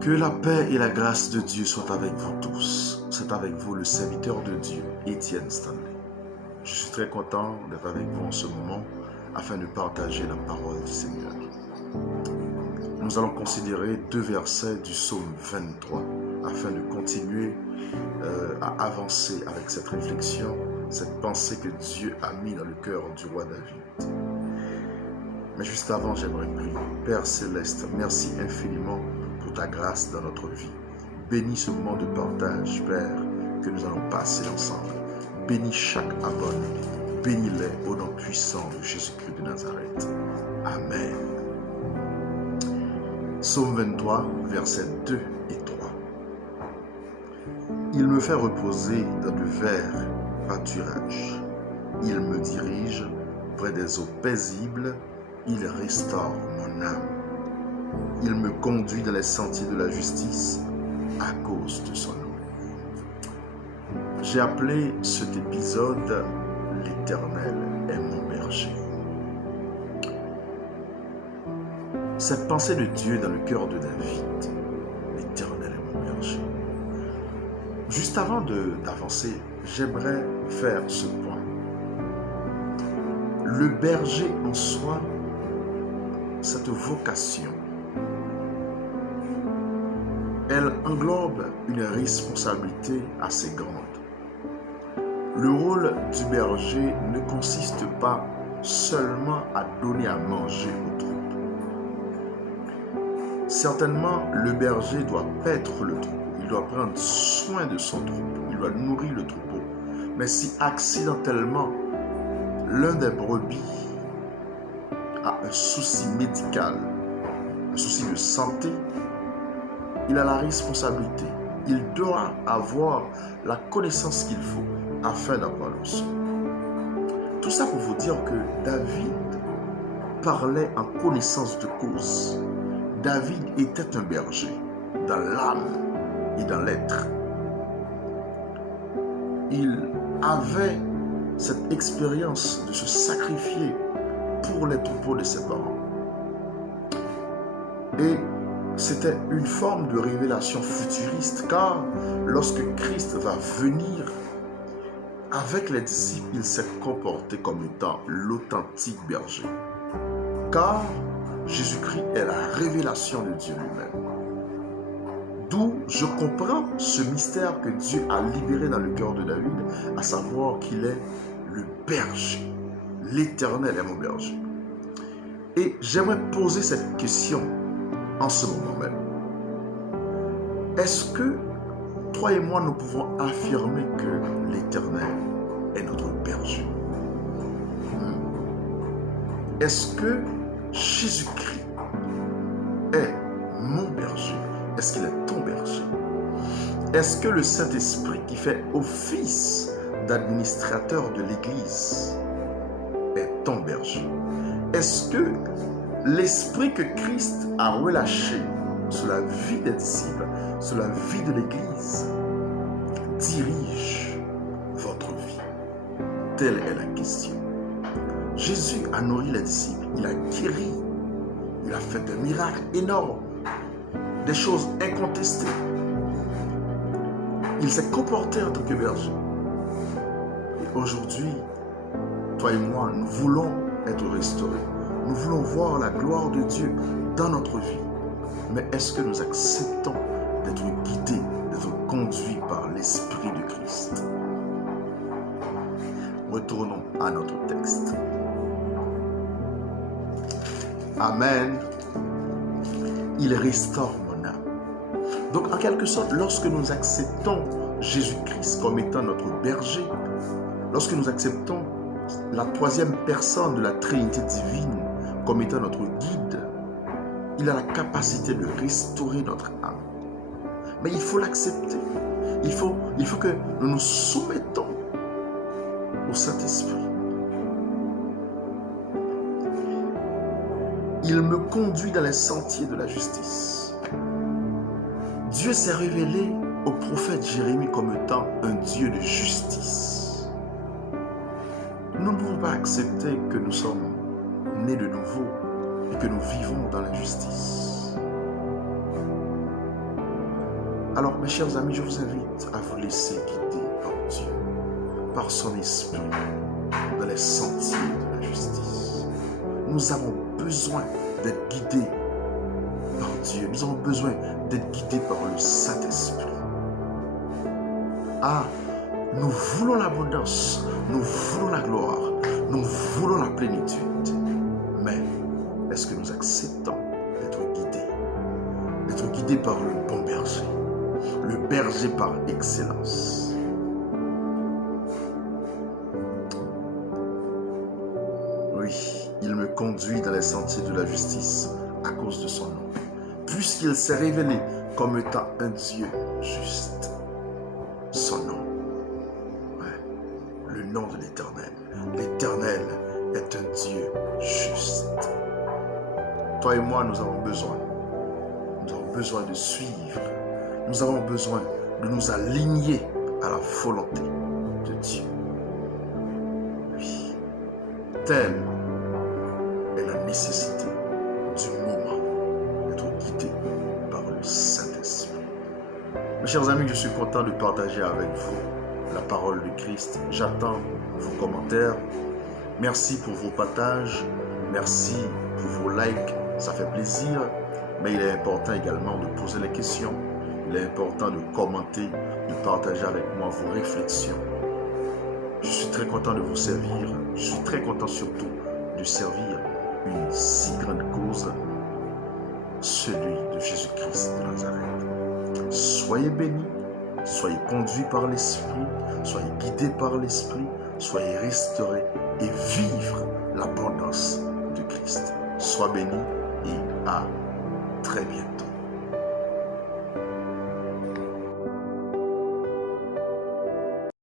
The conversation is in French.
Que la paix et la grâce de Dieu soient avec vous tous. C'est avec vous le serviteur de Dieu, Étienne Stanley. Je suis très content d'être avec vous en ce moment afin de partager la parole du Seigneur. Nous allons considérer 2 versets du psaume 23 afin de continuer à avancer avec cette réflexion, cette pensée que Dieu a mis dans le cœur du roi David. Mais juste avant, j'aimerais prier. Père Céleste, merci infiniment pour ta grâce dans notre vie. Bénis ce moment de partage, Père, que nous allons passer ensemble. Bénis chaque abonné. Bénis-les au nom puissant de Jésus-Christ de Nazareth. Amen. Psaume 23, versets 2 et 3. Il me fait reposer dans de verts pâturages. Il me dirige près des eaux paisibles. Il restaure mon âme. Il me conduit dans les sentiers de la justice à cause de son nom. J'ai appelé cet épisode « L'Éternel est mon berger ». Cette pensée de Dieu dans le cœur de David, « L'Éternel est mon berger ». Juste avant d'avancer, j'aimerais faire ce point. Le berger en soi, cette vocation, elle englobe une responsabilité assez grande. Le rôle du berger ne consiste pas seulement à donner à manger aux troupes. Certainement, le berger doit paître le troupeau, il doit prendre soin de son troupeau, il doit nourrir le troupeau. Mais si accidentellement, l'un des brebis a un souci médical, un souci de santé, il a la responsabilité. Il doit avoir la connaissance qu'il faut afin d'avoir le soin. Tout ça pour vous dire que David parlait en connaissance de cause. David était un berger dans l'âme et dans l'être. Il avait cette expérience de se sacrifier pour les troupeaux de ses parents. Et c'était une forme de révélation futuriste, car lorsque Christ va venir, avec les disciples, il s'est comporté comme étant l'authentique berger. Car Jésus-Christ est la révélation de Dieu lui-même. D'où je comprends ce mystère que Dieu a libéré dans le cœur de David, à savoir qu'il est le berger. L'Éternel est mon berger. Et j'aimerais poser cette question en ce moment même. Est-ce que toi et moi, nous pouvons affirmer que l'Éternel est notre berger? Est-ce que Jésus-Christ est mon berger? Est-ce qu'il est ton berger? Est-ce que le Saint-Esprit qui fait office d'administrateur de l'Église est ton berger? Est-ce que l'esprit que Christ a relâché sur la vie des disciples, sur la vie de l'Église, dirige votre vie? Telle est la question. Jésus a nourri les disciples, il a guéri, il a fait des miracles énormes, des choses incontestées. Il s'est comporté en tant que berger. Et aujourd'hui, toi et moi, nous voulons être restaurés. Nous voulons voir la gloire de Dieu dans notre vie. Mais est-ce que nous acceptons d'être guidés, d'être conduits par l'Esprit de Christ? Retournons à notre texte. Amen. Il restaure mon âme. Donc, en quelque sorte, lorsque nous acceptons Jésus-Christ comme étant notre berger, lorsque nous acceptons la troisième personne de la Trinité divine comme étant notre guide, il a la capacité de restaurer notre âme. Mais il faut l'accepter. Il faut que nous nous soumettons au Saint-Esprit. Il me conduit dans les sentiers de la justice. Dieu s'est révélé au prophète Jérémie comme étant un Dieu de justice. Nous ne pouvons pas accepter que nous sommes nés de nouveau et que nous vivons dans l'injustice. Alors, mes chers amis, je vous invite à vous laisser guider par Dieu, par son esprit, dans les sentiers de la justice. Nous avons besoin d'être guidés par Dieu. Nous avons besoin d'être guidés par le Saint-Esprit. Ah, nous voulons l'abondance, nous voulons la gloire, nous voulons la plénitude. Mais est-ce que nous acceptons d'être guidés? D'être guidés par le bon berger, le berger par excellence. Oui, il me conduit dans les sentiers de la justice à cause de son nom, puisqu'il s'est révélé comme étant un Dieu juste. Son nom, ouais, le nom de l'Éternel. L'Éternel est un Dieu juste. Toi et moi, nous avons besoin de suivre. Nous avons besoin de nous aligner à la volonté de Dieu. Oui, telle est la nécessité du moment d'être guidé par le Saint-Esprit. Mes chers amis, je suis content de partager avec vous la parole de Christ. J'attends vos commentaires. Merci pour vos partages. Merci pour vos likes. Ça fait plaisir. Mais il est important également de poser les questions. Il est important de commenter, de partager avec moi vos réflexions. Je suis très content de vous servir. Je suis très content surtout de servir une si grande cause, celui de Jésus-Christ de Nazareth. Soyez bénis, soyez conduits par l'Esprit, soyez guidés par l'Esprit, soyez restaurés et vivre l'abondance de Christ. Sois bénis et à très bientôt.